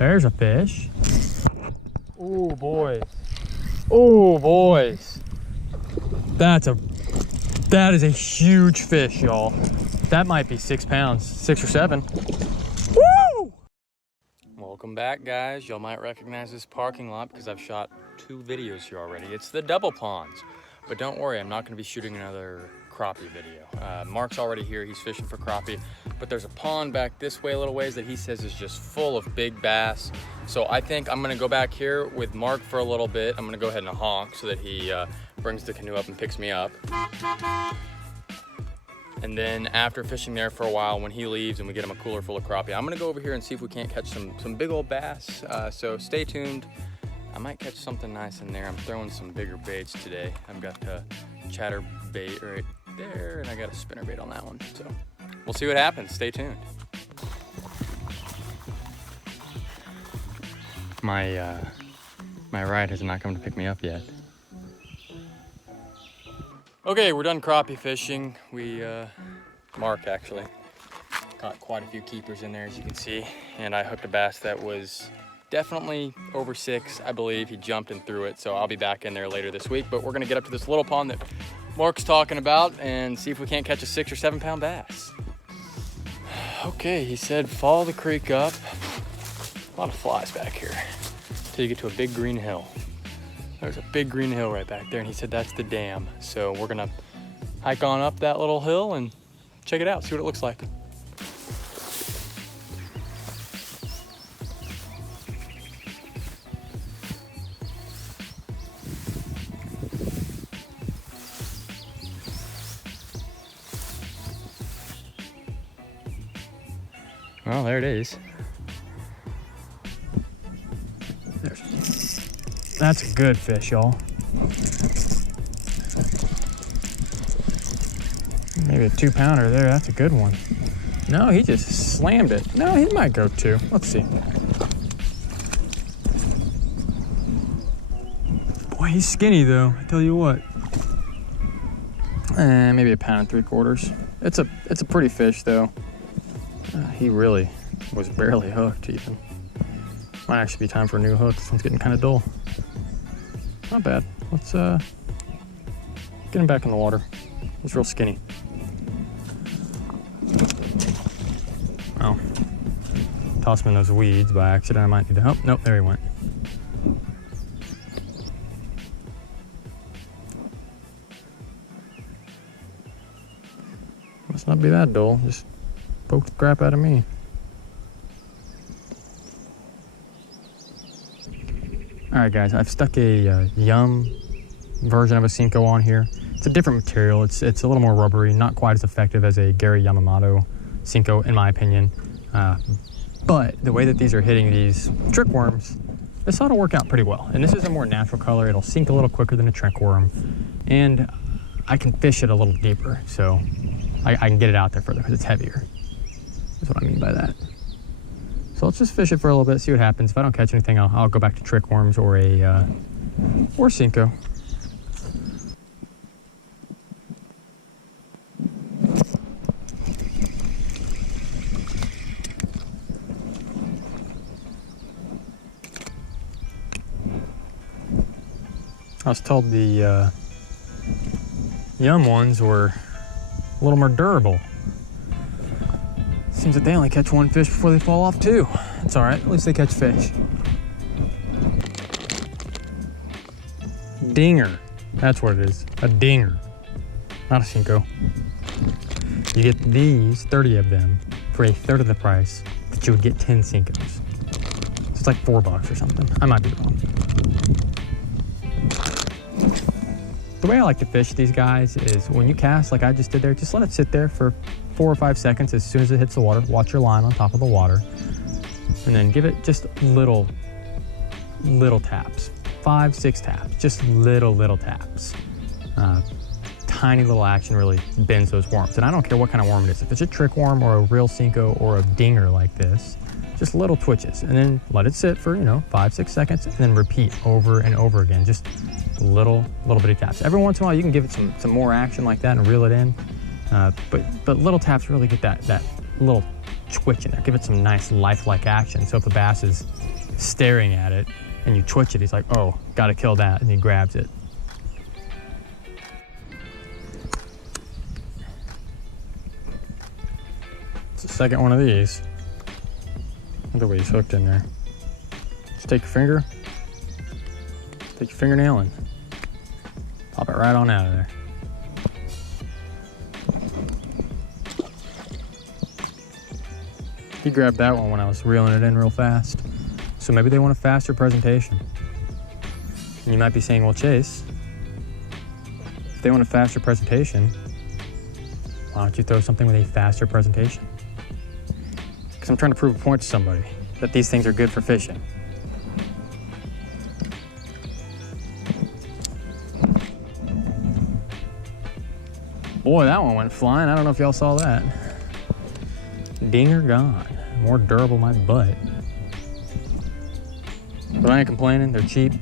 There's a fish. Oh, boys. Oh, boys. That is a huge fish, y'all. That might be 6 pounds, 6 or 7. Woo! Welcome back, guys. Y'all might recognize this parking lot because I've shot 2 videos here already. It's the double ponds. But don't worry, I'm not gonna be shooting another crappie video. Mark's already here, he's fishing for crappie, but there's a pond back this way a little ways that he says is just full of big bass. So I think I'm gonna go back here with Mark for a little bit. I'm gonna go ahead and honk so that he brings the canoe up and picks me up. And then after fishing there for a while, when he leaves and we get him a cooler full of crappie, I'm gonna go over here and see if we can't catch some big old bass. So stay tuned. I might catch something nice in there. I'm throwing some bigger baits today. I've got the chatter bait right there, and I got a spinner bait on that one. So we'll see what happens. Stay tuned. My ride has not come to pick me up yet. Okay, we're done crappie fishing. Mark actually caught quite a few keepers in there, as you can see, and I hooked a bass that was definitely over 6, I believe. He jumped and threw it, so I'll be back in there later this week. But we're gonna get up to this little pond that Mark's talking about and see if we can't catch a 6 or 7 pound bass. Okay, he said follow the creek up. A lot of flies back here until you get to a big green hill. There's a big green hill right back there, and he said that's the dam. So we're gonna hike on up that little hill and check it out, see what it looks like. Well, there it is. That's a good fish, y'all. Maybe a 2 pounder there. That's a good one. No, he just slammed it. No, he might go 2. Let's see. Boy, he's skinny though. I tell you what. Maybe a 1.75 pounds. It's a pretty fish though. He really was barely hooked even. Might actually be time for a new hook. This one's getting kind of dull. Not bad. Let's get him back in the water. He's real skinny. Oh, tossed him in those weeds by accident. I might need to, oh, nope, there he went. Must not be that dull. Just poked the crap out of me. All right, guys, I've stuck a Yum version of a Senko on here. It's a different material. It's a little more rubbery, not quite as effective as a Gary Yamamoto Senko, in my opinion. But the way that these are hitting these trick worms, this ought to work out pretty well. And this is a more natural color. It'll sink a little quicker than a trick worm. And I can fish it a little deeper, so I can get it out there further because it's heavier. That's what I mean by that. So let's just fish it for a little bit, see what happens. If I don't catch anything, I'll go back to trick worms or a Senko. I was told the Yum ones were a little more durable. Seems that they only catch 1 fish before they fall off 2. It's all right, at least they catch fish. Dinger, that's what it is, a dinger, not a Senko. You get these, 30 of them, for 1/3 of the price that you would get 10 Senkos. So it's like $4 or something. I might be wrong. The way I like to fish these guys is when you cast, like I just did there, just let it sit there for 4 or 5 seconds. As soon as it hits the water, watch your line on top of the water, and then give it just little taps, 5, 6 taps, just little taps. Tiny little action really bends those worms. And I don't care what kind of worm it is. If it's a trick worm or a real Senko or a dinger like this, just little twitches, and then let it sit for, 5, 6 seconds, and then repeat over and over again. Just little bitty taps. Every once in a while you can give it some more action like that and reel it in, but little taps really get that little twitching it. Give it some nice lifelike action. So if a bass is staring at it and you twitch it, he's like, oh, gotta kill that, and he grabs it. It's the second one of these. Look at the way he's hooked in there. Just take your finger, take your fingernail and pop it right on out of there. He grabbed that one when I was reeling it in real fast. So maybe they want a faster presentation. And you might be saying, well, Chase, if they want a faster presentation, why don't you throw something with a faster presentation? Because I'm trying to prove a point to somebody that these things are good for fishing. Boy, that one went flying. I don't know if y'all saw that. Dinger gone. More durable my butt. But I ain't complaining, they're cheap.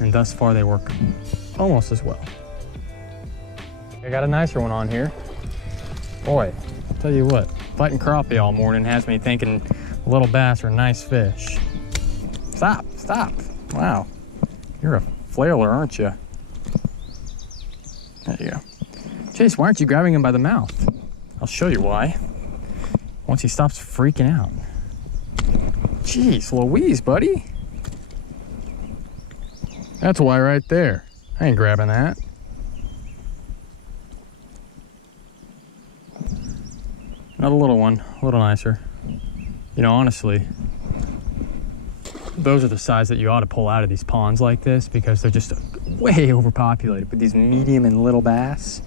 And thus far they work almost as well. I got a nicer one on here. Boy, I'll tell you what, fighting crappie all morning has me thinking little bass are nice fish. Stop, stop. Wow, you're a flailer, aren't you? There you go. Chase, why aren't you grabbing him by the mouth? I'll show you why. Once he stops freaking out. Jeez Louise, buddy. That's why right there. I ain't grabbing that. Another little one, a little nicer. You know, honestly, those are the size that you ought to pull out of these ponds like this because they're just way overpopulated. But these medium and little bass,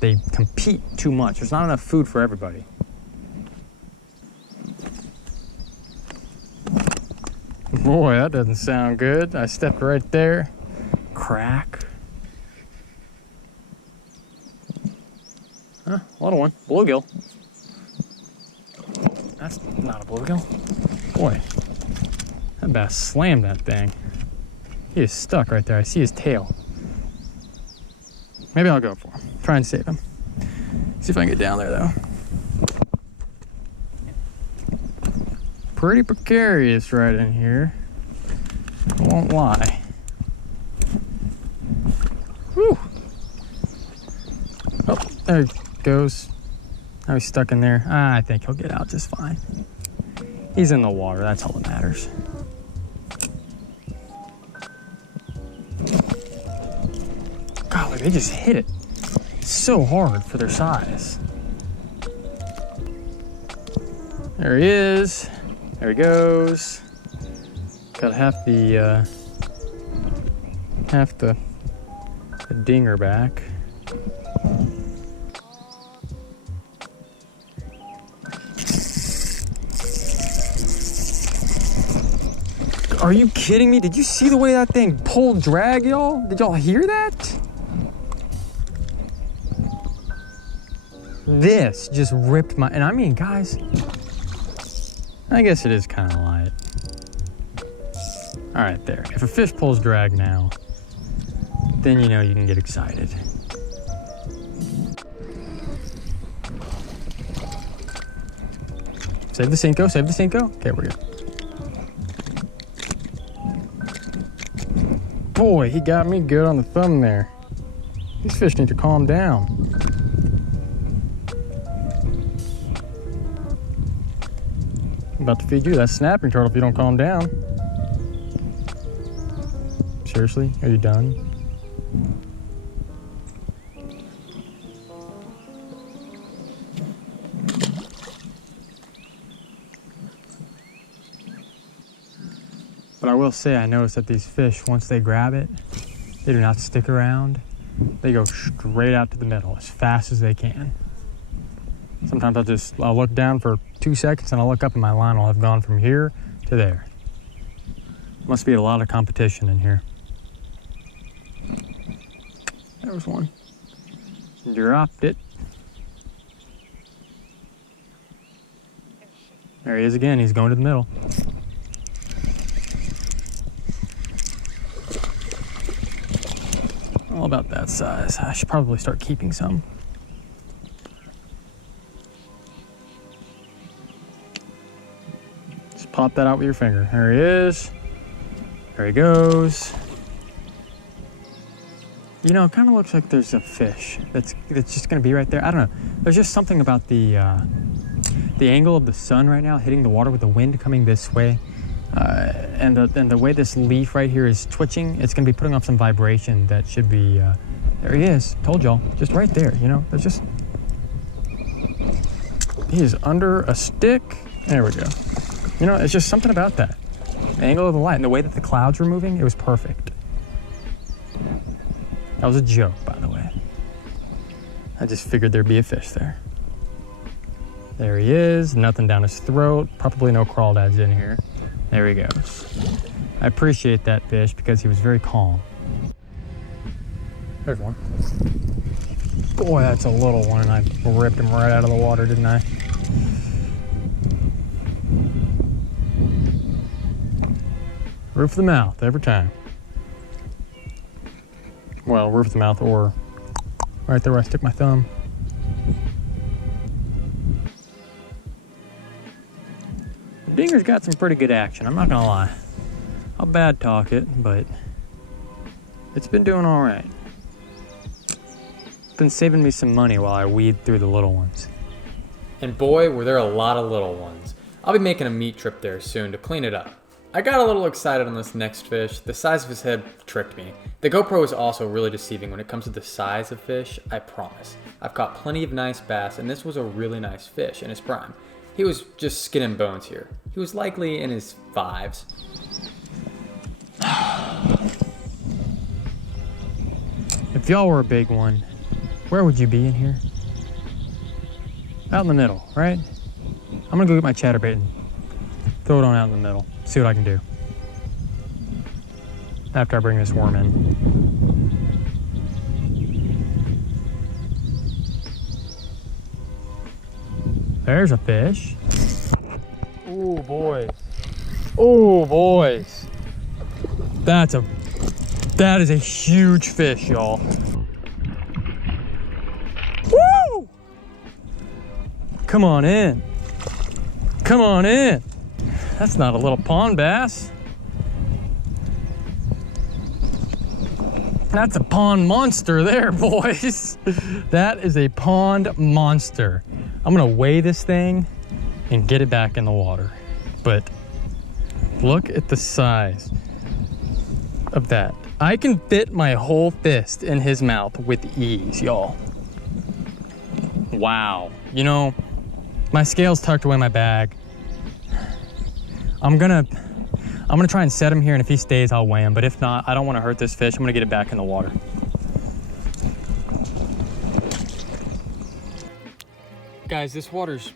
they compete too much. There's not enough food for everybody. Boy, that doesn't sound good. I stepped right there. Crack. Huh, little one. Bluegill. That's not a bluegill. Boy, that bass slammed that thing. He is stuck right there. I see his tail. Maybe I'll go for him. Try and save him. See if I can get down there, though. Pretty precarious right in here. I won't lie. Whew. Oh, there he goes. Now he's stuck in there. I think he'll get out just fine. He's in the water, that's all that matters. Golly, they just hit it so hard for their size. There he is. There he goes. Got half the dinger back. Are you kidding me? Did you see the way that thing pulled drag, y'all? Did y'all hear that? This just ripped my, and I mean, guys, I guess it is kind of light. All right, there. If a fish pulls drag now, then you know you can get excited. Save the Cinco, save the Cinco. Okay, we're good. Boy, he got me good on the thumb there. These fish need to calm down. I'm about to feed you that snapping turtle if you don't calm down. Seriously, are you done? But I will say, I noticed that these fish, once they grab it, they do not stick around. They go straight out to the middle as fast as they can. Sometimes I'll look down for 2 seconds and I'll look up and my line will have gone from here to there. Must be a lot of competition in here. There was one. Dropped it. There he is again. He's going to the middle. All about that size. I should probably start keeping some. pop that out with your finger. There he is. There he goes. You know, it kind of looks like there's a fish that's just gonna be right there. I don't know. There's just something about the angle of the sun right now hitting the water with the wind coming this way. And the way this leaf right here is twitching, it's gonna be putting off some vibration that should be, there he is, told y'all, just right there, you know, there's just, he is under a stick, there we go. You know, it's just something about that. The angle of the light and the way that the clouds were moving, it was perfect. That was a joke, by the way. I just figured there'd be a fish there. There he is, nothing down his throat, probably no crawdads in here. There he goes. I appreciate that fish because he was very calm. There's one. Boy, that's a little one, and I ripped him right out of the water, didn't I? Roof of the mouth every time. Well, roof of the mouth or right there where I stick my thumb. Dinger's got some pretty good action, I'm not gonna lie. I'll bad talk it, but it's been doing all right. It's been saving me some money while I weed through the little ones. And boy, were there a lot of little ones. I'll be making a meat trip there soon to clean it up. I got a little excited on this next fish. The size of his head tricked me. The GoPro is also really deceiving when it comes to the size of fish, I promise. I've caught plenty of nice bass, and this was a really nice fish in his prime. He was just skin and bones here. He was likely in his 5s. If y'all were a big one, where would you be in here? Out in the middle, right? I'm gonna go get my chatterbait and throw it on out in the middle. See what I can do. After I bring this worm in. There's a fish. Ooh, boys. Ooh, boys. That is a huge fish, y'all. Woo! Come on in. Come on in. That's not a little pond bass. That's a pond monster there, boys. That is a pond monster. I'm gonna weigh this thing and get it back in the water. But look at the size of that. I can fit my whole fist in his mouth with ease, y'all. Wow. You know, my scale's tucked away in my bag. I'm gonna try and set him here, and if he stays, I'll weigh him. But if not, I don't want to hurt this fish. I'm gonna get it back in the water. Guys, this water's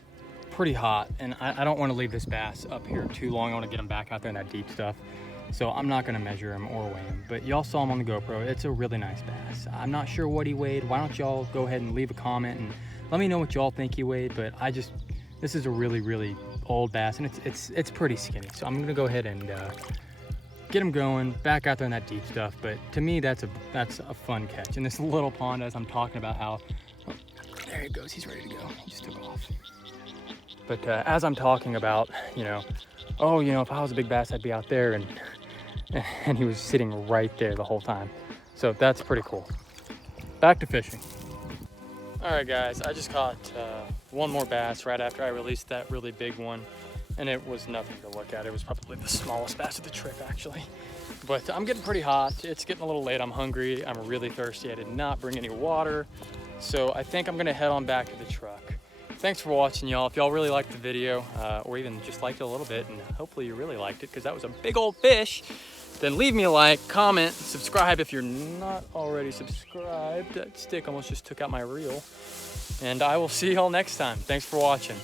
pretty hot, and I don't want to leave this bass up here too long. I want to get him back out there in that deep stuff. So I'm not gonna measure him or weigh him, but y'all saw him on the GoPro. It's a really nice bass. I'm not sure what he weighed. Why don't y'all go ahead and leave a comment and let me know what y'all think he weighed, but this is a really, really old bass, and it's pretty skinny. So I'm gonna go ahead and get him going, back out there in that deep stuff. But to me, that's a fun catch. In this little pond, as I'm talking about how, oh, there he goes, he's ready to go. He just took off. But as I'm talking about, you know, oh, you know, if I was a big bass, I'd be out there, and he was sitting right there the whole time. So that's pretty cool. Back to fishing. All right, guys, I just caught one more bass right after I released that really big one, and it was nothing to look at. It was probably the smallest bass of the trip, actually. But I'm getting pretty hot. It's getting a little late. I'm hungry. I'm really thirsty. I did not bring any water. So I think I'm gonna head on back to the truck. Thanks for watching, y'all. If y'all really liked the video, or even just liked it a little bit, and hopefully you really liked it, because that was a big old fish, then leave me a like, comment, subscribe if you're not already subscribed. That stick almost just took out my reel. And I will see y'all next time. Thanks for watching.